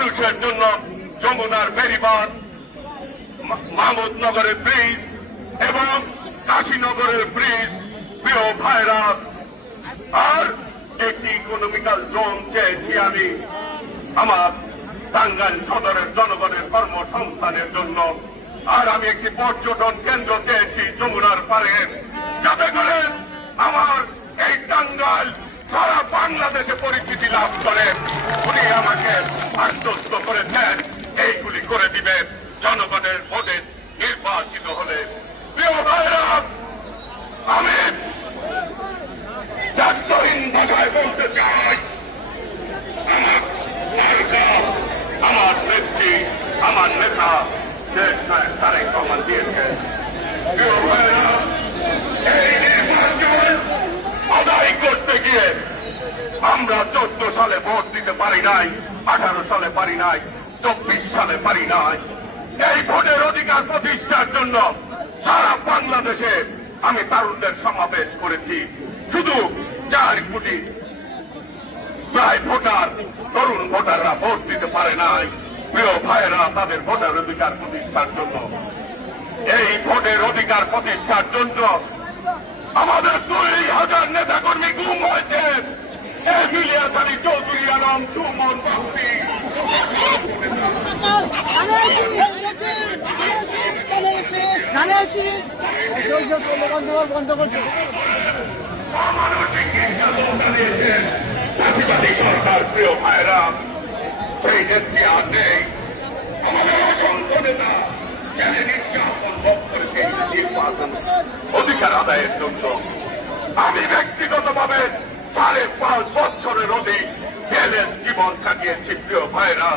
মানুষের জন্য যমুনার বেড়িবাঁধ, মাহমুদনগরের ব্রিজ এবং কাশীনগরের ব্রিজ, প্রিয় ভাইরা, আর একটি ইকোনমিক্যাল জোন চেয়েছি আমি আমার টাঙ্গাইল সদরের জনগণের কর্মসংস্থানের জন্য। আর আমি একটি পর্যটন কেন্দ্র চেয়েছি যমুনার পারে, যাতে করে আমার এই টাঙ্গাইল সারা বাংলাদেশে পরিচিতি লাভ করে। উনি আমাকে আশ্বস্ত করেছেন এইগুলি করে দিবেন জনগণের ভোটে নির্বাচিত হলে। প্রিয় ভাইরা, আমি দায়িত্বহীন ভাষায় বলতে চাই, আমার নেত্রী, আমার নেতা দেশ নায়ক তারেক রহমান দিয়েছেন। প্রিয় ভাইরা, এই নির্বাচন আদায় করতে গিয়ে আমরা 14 সালে ভোট দিতে পারি নাই, 18 সালে পারি নাই, 24 সালে পারি নাই। এই ভোটের অধিকার প্রতিষ্ঠার জন্য সারা বাংলাদেশে আমি তারুণদের সমাবেশ করেছি। শুধু 4 কোটি প্রায় ভোটার, তরুণ ভোটাররা ভোট দিতে পারে নাই। প্রিয় ভাইয়েরা, তাদের ভোটার অধিকার প্রতিষ্ঠার জন্য, এই ভোটের অধিকার প্রতিষ্ঠার জন্য আমাদের 2000 নেতাকর্মী গুম হয়েছে। এই মিলিয়াসানি চৌধুরী, আলম, সুমন, বাপ্পি, সরকার। প্রিয় ভাইরা, সেই নেত্রী আর নেই। আমাদের অসংখ্য নেতা নির্যাতন ভোগ করেছে নির্বাচন অধিকার আদায়ের জন্য। আমি ব্যক্তিগতভাবে 5.5 বছরের অধিক জেলের জীবন কাটিয়েছি। প্রিয় ভাইরা,